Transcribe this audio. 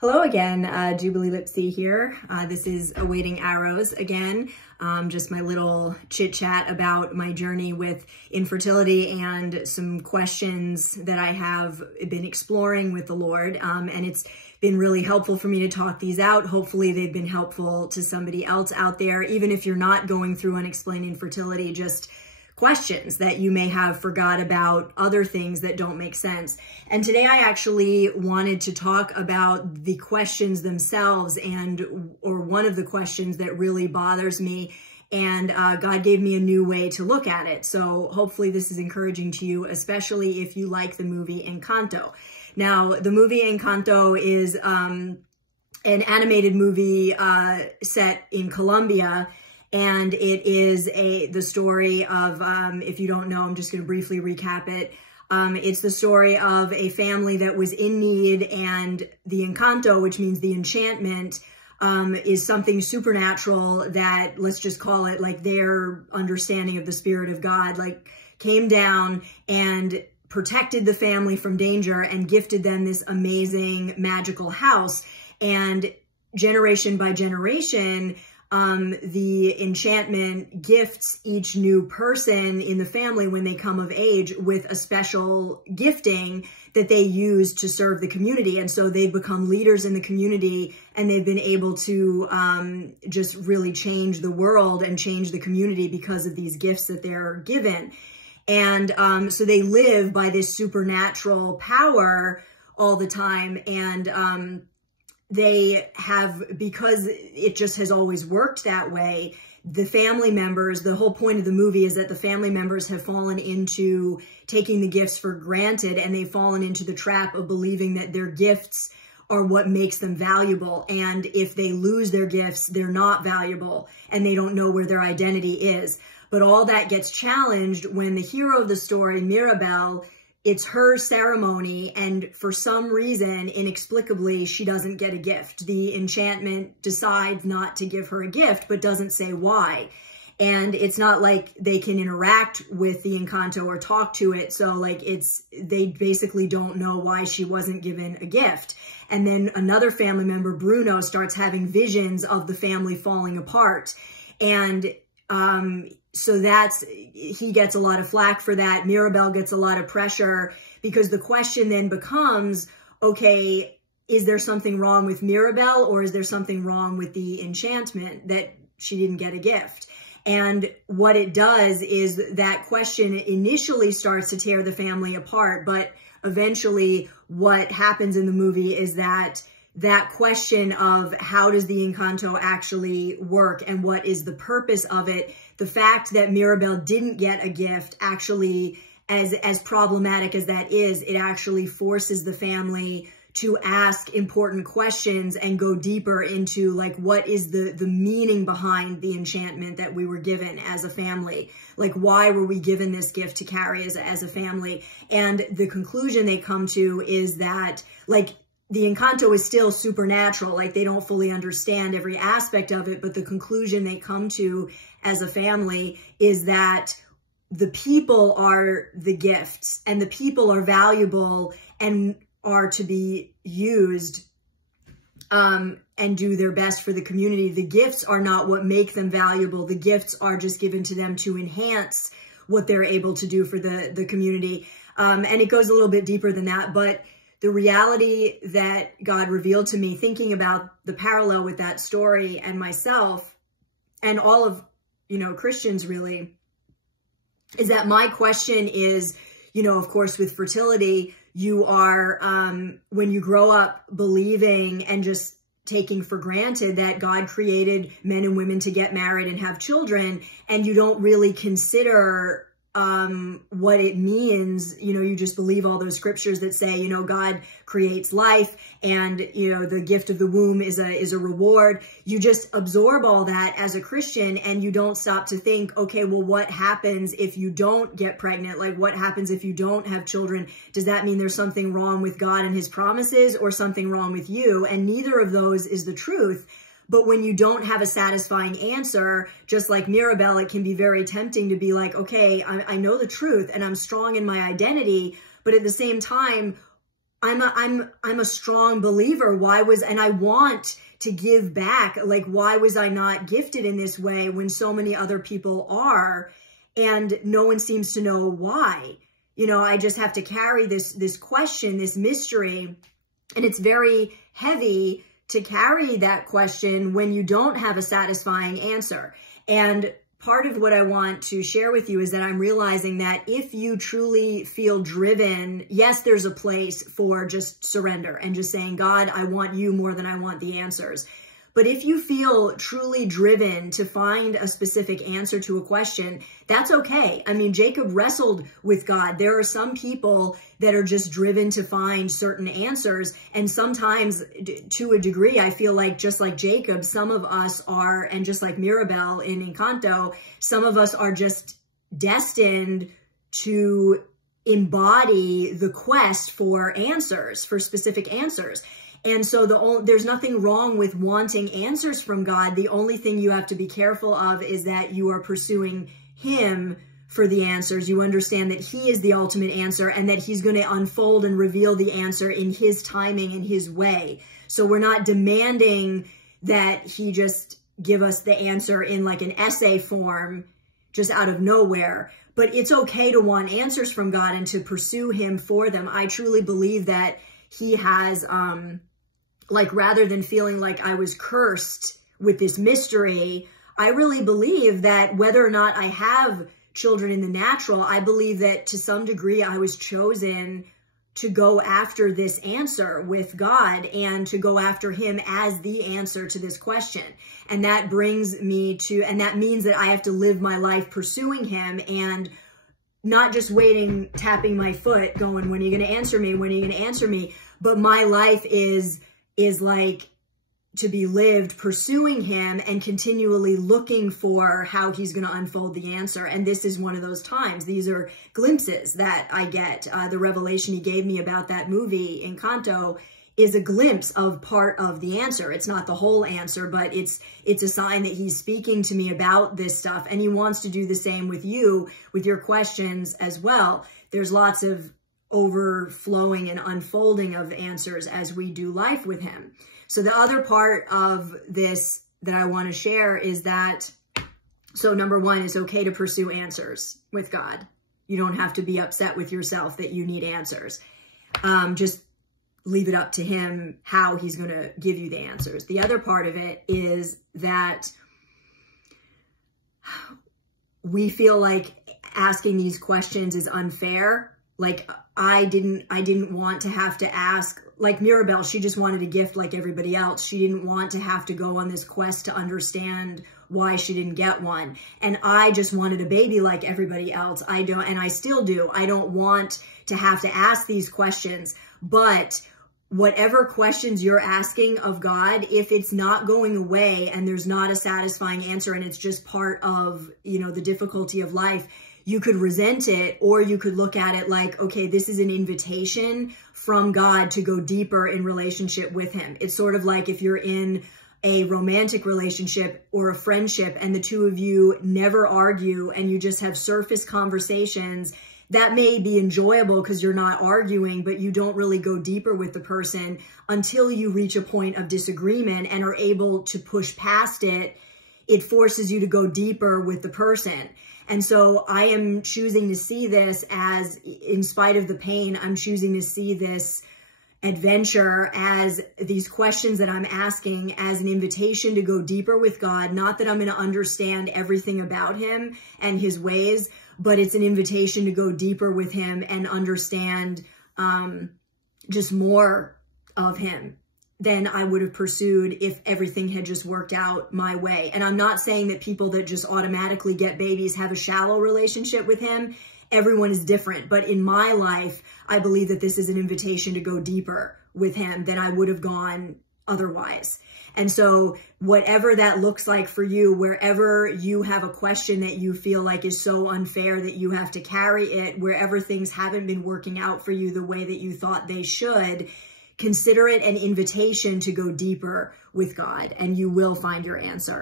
Hello again, Jubilee Lipsy here. This is Awaiting Arrows again. Just my little chit chat about my journey with infertility and some questions that I have been exploring with the Lord. And it's been really helpful for me to talk these out. Hopefully they've been helpful to somebody else out there, even if you're not going through unexplained infertility, just questions that you may have forgot about, other things that don't make sense. And today I actually wanted to talk about the questions themselves or one of the questions that really bothers me. And God gave me a new way to look at it. So hopefully this is encouraging to you, especially if you like the movie Encanto. Now, the movie Encanto is an animated movie set in Colombia. And it is the story of, if you don't know, I'm just going to briefly recap it. It's the story of a family that was in need, and the encanto, which means the enchantment, is something supernatural that, let's just call it like their understanding of the Spirit of God, like came down and protected the family from danger and gifted them this amazing magical house. And generation by generation, the enchantment gifts each new person in the family when they come of age with a special gifting that they use to serve the community. And so they've become leaders in the community, and they've been able to just really change the world and change the community because of these gifts that they're given. And so they live by this supernatural power all the time. And they have, because it just has always worked that way, the family members, the whole point of the movie is that the family members have fallen into taking the gifts for granted, and they've fallen into the trap of believing that their gifts are what makes them valuable. And if they lose their gifts, they're not valuable, and they don't know where their identity is. But all that gets challenged when the hero of the story, Mirabel, it's her ceremony, and for some reason, inexplicably, she doesn't get a gift. The enchantment decides not to give her a gift, but doesn't say why. And it's not like they can interact with the Encanto or talk to it. So like they basically don't know why she wasn't given a gift. And then another family member, Bruno, starts having visions of the family falling apart. And so he gets a lot of flack for that. Mirabel gets a lot of pressure, because the question then becomes, okay, is there something wrong with Mirabel, or is there something wrong with the enchantment that she didn't get a gift? And what it does is that question initially starts to tear the family apart, but eventually what happens in the movie is that question of how does the Encanto actually work and what is the purpose of it, the fact that Mirabel didn't get a gift actually, as problematic as that is, it actually forces the family to ask important questions and go deeper into like, what is the meaning behind the enchantment that we were given as a family? Like, why were we given this gift to carry as a family? And the conclusion they come to is that, like, the Encanto is still supernatural, like they don't fully understand every aspect of it, but the conclusion they come to as a family is that the people are the gifts, and the people are valuable and are to be used and do their best for the community. The gifts are not what make them valuable. The gifts are just given to them to enhance what they're able to do for the community. And it goes a little bit deeper than that, but the reality that God revealed to me, thinking about the parallel with that story and myself and all of, Christians really, is that my question is, of course, with fertility, you are, when you grow up believing and just taking for granted that God created men and women to get married and have children, and you don't really consider what it means, you just believe all those scriptures that say, God creates life, and, the gift of the womb is a reward. You just absorb all that as a Christian, and you don't stop to think, okay, well, what happens if you don't get pregnant? Like, what happens if you don't have children? Does that mean there's something wrong with God and his promises, or something wrong with you? And neither of those is the truth. But when you don't have a satisfying answer, just like Mirabel, it can be very tempting to be like, okay, I know the truth and I'm strong in my identity, but at the same time, I'm a strong believer. And I want to give back. Like, why was I not gifted in this way when so many other people are? And no one seems to know why. You know, I just have to carry this question, this mystery, and it's very heavy to carry that question when you don't have a satisfying answer. And part of what I want to share with you is that I'm realizing that if you truly feel driven, yes, there's a place for just surrender and just saying, God, I want you more than I want the answers. But if you feel truly driven to find a specific answer to a question, that's okay. I mean, Jacob wrestled with God. There are some people that are just driven to find certain answers. And sometimes, to a degree, I feel like just like Jacob, some of us are, and just like Mirabel in Encanto, some of us are just destined to embody the quest for answers, for specific answers. And so there's nothing wrong with wanting answers from God. The only thing you have to be careful of is that you are pursuing him for the answers. You understand that he is the ultimate answer and that he's going to unfold and reveal the answer in his timing, in his way. So we're not demanding that he just give us the answer in like an essay form, just out of nowhere. But it's okay to want answers from God and to pursue him for them. I truly believe that he has, like, rather than feeling like I was cursed with this mystery, I really believe that whether or not I have children in the natural, I believe that to some degree I was chosen to go after this answer with God and to go after him as the answer to this question. And that brings me to, and that means that I have to live my life pursuing him and not just waiting, tapping my foot, going, when are you going to answer me? When are you going to answer me? But my life is like to be lived pursuing him and continually looking for how he's going to unfold the answer. And this is one of those times. These are glimpses that I get. The revelation he gave me about that movie, Encanto, is a glimpse of part of the answer. It's not the whole answer, but it's a sign that he's speaking to me about this stuff. And he wants to do the same with you, with your questions as well. There's lots of overflowing and unfolding of answers as we do life with him. So the other part of this that I want to share is that, so number one, it's okay to pursue answers with God. You don't have to be upset with yourself that you need answers. Just leave it up to him how he's going to give you the answers. The other part of it is that we feel like asking these questions is unfair. Like, I didn't want to have to ask, like Mirabel, she just wanted a gift like everybody else. She didn't want to have to go on this quest to understand why she didn't get one. And I just wanted a baby like everybody else. I don't, and I still do. I don't want to have to ask these questions, but whatever questions you're asking of God, if it's not going away and there's not a satisfying answer and it's just part of, you know, the difficulty of life, you could resent it, or you could look at it like, okay, this is an invitation from God to go deeper in relationship with him. It's sort of like if you're in a romantic relationship or a friendship and the two of you never argue and you just have surface conversations. That may be enjoyable because you're not arguing, but you don't really go deeper with the person until you reach a point of disagreement and are able to push past it. It forces you to go deeper with the person. And so I am choosing to see this as, in spite of the pain, I'm choosing to see this adventure as these questions that I'm asking as an invitation to go deeper with God. Not that I'm going to understand everything about him and his ways, but it's an invitation to go deeper with him and understand just more of him than I would have pursued if everything had just worked out my way. And I'm not saying that people that just automatically get babies have a shallow relationship with him. Everyone is different. But in my life, I believe that this is an invitation to go deeper with him than I would have gone otherwise. And so whatever that looks like for you, wherever you have a question that you feel like is so unfair that you have to carry it, wherever things haven't been working out for you the way that you thought they should, consider it an invitation to go deeper with God, and you will find your answer.